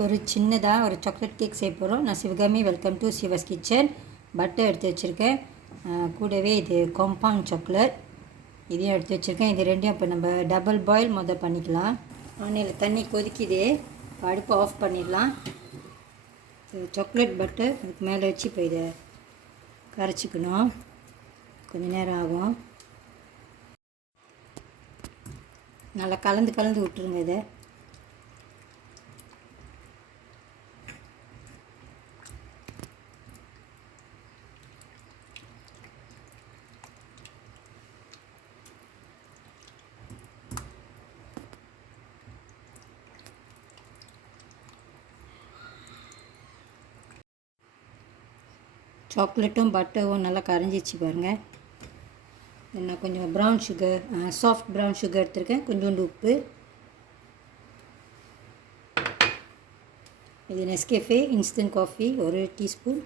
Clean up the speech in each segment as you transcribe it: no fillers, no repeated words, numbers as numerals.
இன்றைக்கி ஒரு சின்னதாக ஒரு சாக்லேட் கேக் செய்ய போகிறோம். நான் Sivakami. Welcome to Siva's kitchen. Butter எடுத்து வச்சுருக்கேன், கூடவே இது காம்பவுண்ட் சாக்லேட் இதையும் எடுத்து வச்சுருக்கேன். இது ரெண்டையும் இப்போ நம்ம டபுள் பாயில் பண்ணிக்கலாம். ஆனியில் தண்ணி கொதிக்குது, அடுப்பு ஆஃப் பண்ணிடலாம். சாக்லேட் பட்டர் அதுக்கு மேலே வச்சு இப்போ இதை கரைச்சிக்கணும். கொஞ்சம் நேரம் ஆகும். நல்லா கலந்து விட்டுருங்க. இதை சாக்லேட்டும் பட்டரும் நல்லா கரைஞ்சிச்சு பாருங்கள். நான் கொஞ்சம் brown sugar, soft brown sugar எடுத்துருக்கேன். கொஞ்சோண்டு உப்பு. இது நெஸ்கேஃபே இன்ஸ்டன்ட் காஃபி ஒரு டீஸ்பூன்.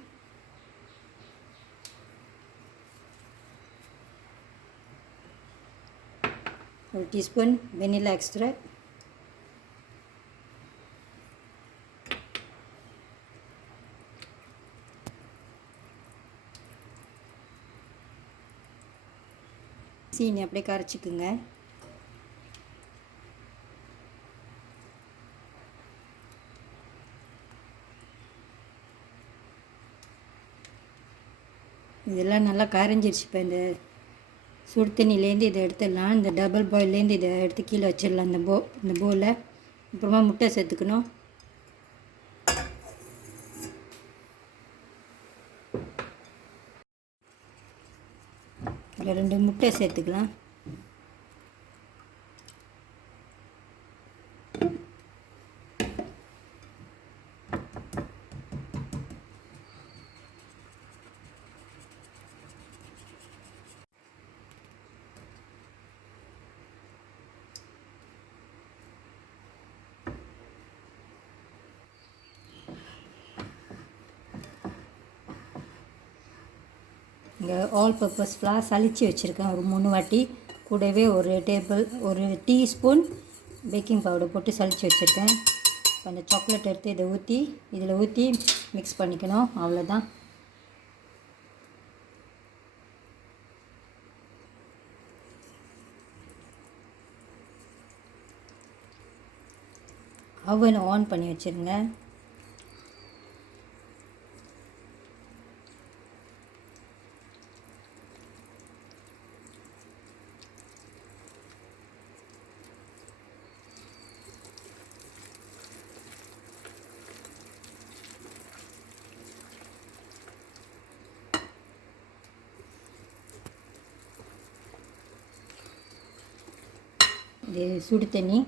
ஒரு டீஸ்பூன் வெனிலா எக்ஸ்ட்ராக்ட். சீனி அப்படியே கரைச்சிக்குங்க. இதெல்லாம் நல்லா கரைஞ்சிருச்சு. இப்போ இந்த சுடு தண்ணிலேருந்து இதை எடுத்துடலாம். இந்த டபுள் பாயிலேருந்து இதை எடுத்து கீழே வச்சிடலாம். இந்த போவில் அப்புறமா முட்டை சேர்த்துக்கணும். இதில் 2 முட்டை சேர்த்துக்கலாம். இங்கே ஆல் பர்பஸ் ஃப்ளார் சளிச்சு வச்சுருக்கேன் ஒரு 3 வாட்டி. கூடவே ஒரு டீஸ்பூன் பேக்கிங் பவுடர் போட்டு சளிச்சு வச்சுருக்கேன். அந்த சாக்லேட் எடுத்து இதில் ஊற்றி மிக்ஸ் பண்ணிக்கணும். அவ்வளோதான். அவன் ஆன் பண்ணி வச்சுருங்க. இது சுடு தண்ணி.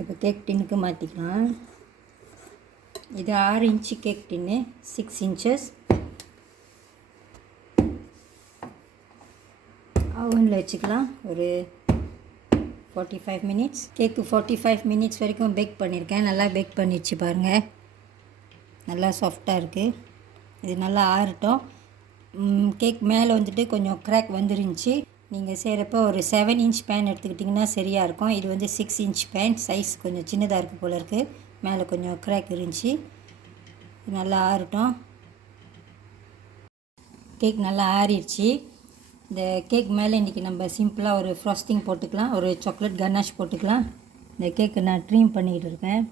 இப்போ கேக் டின்னுக்கு மாற்றிக்கலாம். இது 6 இன்ச்சு கேக் டின்னு, 6 இன்ச்சஸ். அவனில் வச்சுக்கலாம் ஒரு 45 மினிட்ஸ். கேக்கு 45 மினிட்ஸ் வரைக்கும் பேக் பண்ணியிருக்கேன். நல்லா பேக் பண்ணிடுச்சு பாருங்கள். நல்லா சாஃப்டாக இருக்குது. இது நல்லா ஆறட்டும். கேக் மேலே வந்துட்டு கொஞ்சம் க்ராக் வந்துருந்துச்சு. நீங்கள் செய்கிறப்ப ஒரு 7 இன்ச் பேன் எடுத்துக்கிட்டிங்கன்னா சரியாக இருக்கும். இது வந்து 6 இன்ச் பேன், சைஸ் கொஞ்சம் சின்னதாக இருக்குது போல் இருக்குது. மேலே கொஞ்சம் க்ராக் இருந்துச்சு. நல்லா ஆறட்டும். கேக் நல்லா ஆறிடுச்சு. இந்த கேக் மேலே இன்றைக்கி நம்ம சிம்பிளாக ஒரு ஃப்ராஸ்டிங் போட்டுக்கலாம். ஒரு சாக்லேட் கனாஷ் போட்டுக்கலாம். இந்த கேக்கு நான் ட்ரீம் பண்ணிக்கிட்டு இருக்கேன்.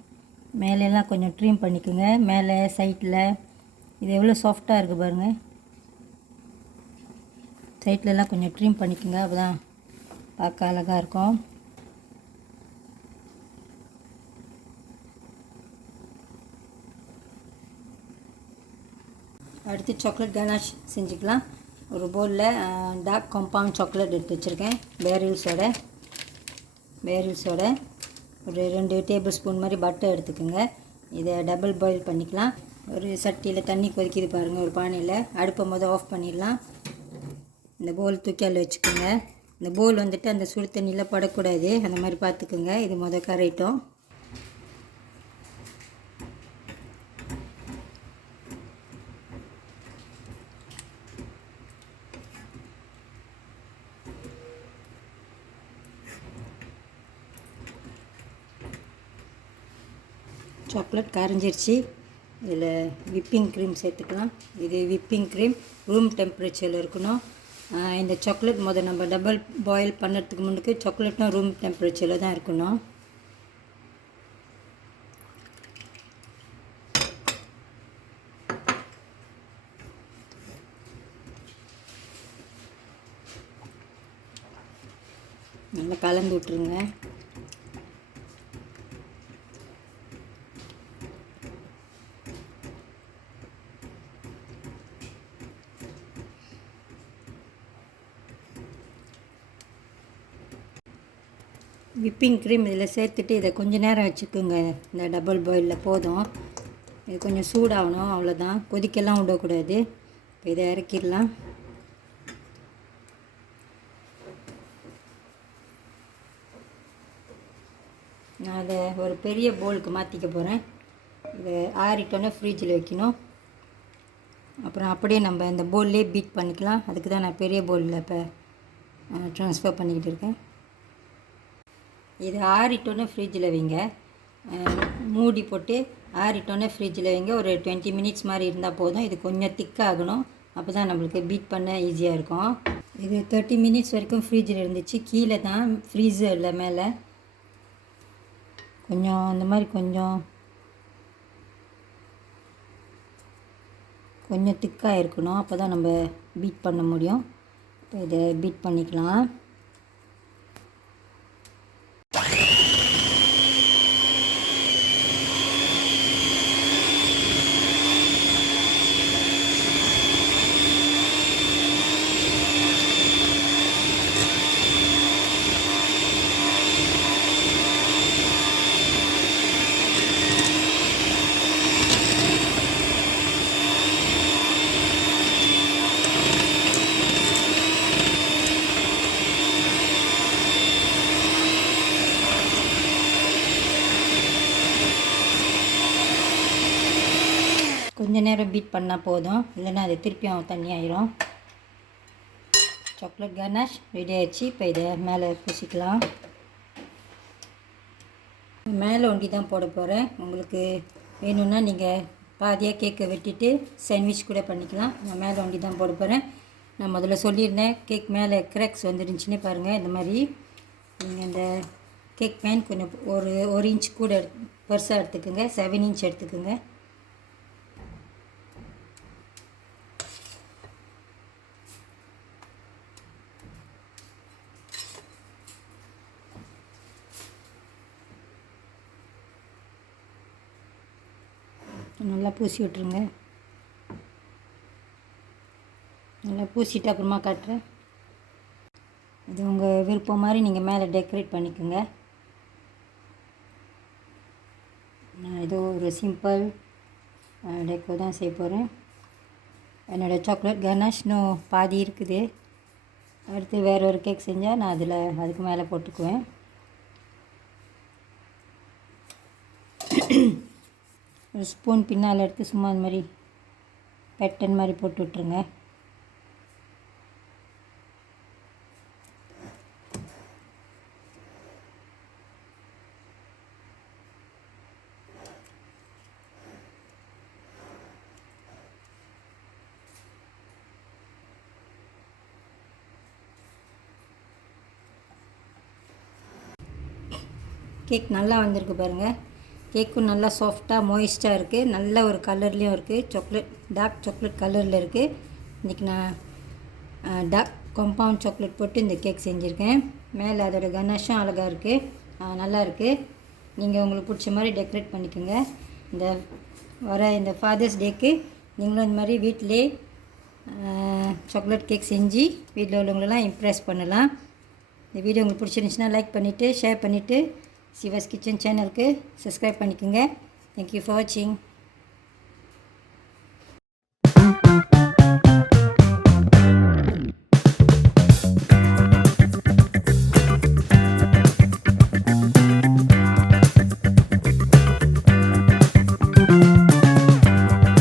மேலெல்லாம் கொஞ்சம் ட்ரீம் பண்ணிக்கோங்க. மேலே சைட்டில் இது எவ்வளோ சாஃப்டாக இருக்குது பாருங்கள். சைட்லலாம் கொஞ்சம் ட்ரீம் பண்ணிக்கோங்க, அப்போ தான் பார்க்க அழகாக இருக்கும். அடுத்து சாக்லேட் கனாஷ் செஞ்சுக்கலாம். ஒரு பவுலில் டார்க் காம்பவுண்ட் சாக்லேட் எடுத்து வச்சுருக்கேன். பேரில்ஸோட ஒரு 2 டேபிள் ஸ்பூன் மாதிரி பட்டர் எடுத்துக்கோங்க. இதை டபுள் பாயில் பண்ணிக்கலாம். ஒரு சட்டியில் தண்ணி கொதிக்கிது பாருங்கள், ஒரு பானையில். அடுப்பை ஆஃப் பண்ணிடலாம். இந்த போல் தூக்கி அதில் வச்சுக்கோங்க. இந்த போல் வந்துட்டு அந்த சுடு தண்ணியில் படக்கூடாது, அந்த மாதிரி பார்த்துக்குங்க. இது கரையிட்டோம். சாக்லேட் கரைஞ்சிருச்சு. இதில் விப்பிங் க்ரீம் சேர்த்துக்கலாம். இது விப்பிங் க்ரீம் ரூம் டெம்பரேச்சரில் இருக்கணும். இந்த சாக்லேட் நம்ம டபுள் பாயில் பண்ணுறதுக்கு முன்னுக்கு சாக்லேட்டும் ரூம் டெம்பரேச்சரில் தான் இருக்கணும். நல்லா கலந்து விட்ருங்க. விப்பிங் க்ரீம் இதில் சேர்த்துட்டு இதை கொஞ்சம் நேரம் வச்சுக்கோங்க. இந்த டபுள் பாயிலில் போதும். இது கொஞ்சம் சூடாகணும், அவ்வளோதான். கொதிக்கெல்லாம் விடக்கூடாது. இப்போ இதை இறக்கிடலாம். நான் அதை ஒரு பெரிய பவுலுக்கு மாற்றிக்க போகிறேன். இதை ஆறிட்டோன்னே ஃப்ரிட்ஜில் வைக்கணும். அப்புறம் அப்படியே நம்ம இந்த பவுல்லே பீட் பண்ணிக்கலாம். அதுக்கு தான் நான் பெரிய பவுலில் இப்போ ட்ரான்ஸ்ஃபர் பண்ணிக்கிட்டு இருக்கேன். இது ஆறிட்டோன்னே ஃப்ரிட்ஜில் வைங்க. மூடி போட்டு ஆறிட்டோன்னே ஃப்ரிட்ஜில் வைங்க. ஒரு 20 மினிட்ஸ் மாதிரி இருந்தால் போதும். இது கொஞ்சம் திக்காகணும், அப்போ தான் நம்மளுக்கு பீட் பண்ண ஈஸியாக இருக்கும். இது 30 மினிட்ஸ் வரைக்கும் ஃப்ரிட்ஜில் இருந்துச்சு. கீழே தான் ஃப்ரீசரில் மேலே கொஞ்சம் அந்த மாதிரி கொஞ்சம் திக்காக இருக்கணும், அப்போ தான் நம்ம பீட் பண்ண முடியும். இப்போ இதை பீட் பண்ணிக்கலாம். கொஞ்சம் நேரம் பீட் பண்ணால் போதும், இல்லைன்னா அது திருப்பியும் தண்ணி ஆயிரும். சாக்லேட் கனாஷ் ரெடி ஆகிடுச்சு. இப்போ இதை மேலே பூசிக்கலாம். மேலே ஒண்டி தான் போட போகிறேன். உங்களுக்கு வேணும்னா நீங்கள் பாதியாக கேக்கை வெட்டிட்டு சாண்ட்விச் கூட பண்ணிக்கலாம். நான் மேலே ஒண்டி தான் போட போகிறேன். நான் முதல்ல சொல்லியிருந்தேன், கேக் மேலே கிராக்ஸ் வந்துருந்துச்சுன்னே பாருங்கள். இந்த மாதிரி நீங்கள் இந்த கேக் பேன் கொஞ்சம் ஒரு இன்ச் கூட பெருசாக எடுத்துக்கோங்க. 7 இன்ச் எடுத்துக்கோங்க. நல்லா பூசி விட்ருங்க. நல்லா பூசிட்டு அப்புறமா காட்டுறேன். இது உங்கள் விருப்பம் மாதிரி நீங்கள் மேலே டெக்கரேட் பண்ணிக்கோங்க. நான் ஏதோ ஒரு சிம்பிள் டெக்கோ தான் செய்ய போகிறேன். என்னோடய சாக்லேட் கனாஷ் இன்னும் பாதி இருக்குது. அடுத்து வேறு ஒரு கேக் செஞ்சால் நான் அதுக்கு மேலே போட்டுக்குவேன். ஒரு ஸ்பூன் பின்னால் எடுத்து சும்மா அந்த மாதிரி பேட்டர்ன் மாதிரி போட்டு விட்ருங்க. கேக் நல்லா வந்திருக்கு பாருங்கள். கேக்கும் நல்லா சாஃப்டாக மொயிஸ்டாக இருக்குது. நல்ல ஒரு கலர்லேயும் இருக்குது. டார்க் சாக்லேட் கலரில் இருக்குது. இன்றைக்கி நான் டார்க் காம்பவுண்ட் சாக்லேட் போட்டு இந்த கேக் செஞ்சுருக்கேன். மேலே அதோட கனாஷும் அழகாக இருக்குது, நல்லா இருக்குது. நீங்கள் உங்களுக்கு பிடிச்ச மாதிரி டெக்கரேட் பண்ணிக்கோங்க. இந்த ஃபாதர்ஸ் டேக்கு நீங்களும் இந்த மாதிரி வீட்டிலே சாக்லேட் கேக் செஞ்சு வீட்டில் உள்ளவங்களெல்லாம் இம்ப்ரெஸ் பண்ணலாம். இந்த வீடியோ உங்களுக்கு பிடிச்சிருந்துச்சுன்னா லைக் பண்ணிவிட்டு ஷேர் பண்ணிவிட்டு சிவாஸ் கிச்சன் சேனலுக்கு சப்ஸ்கிரைப் பண்ணிக்கோங்க. தேங்க்யூ ஃபார் வாட்சிங்.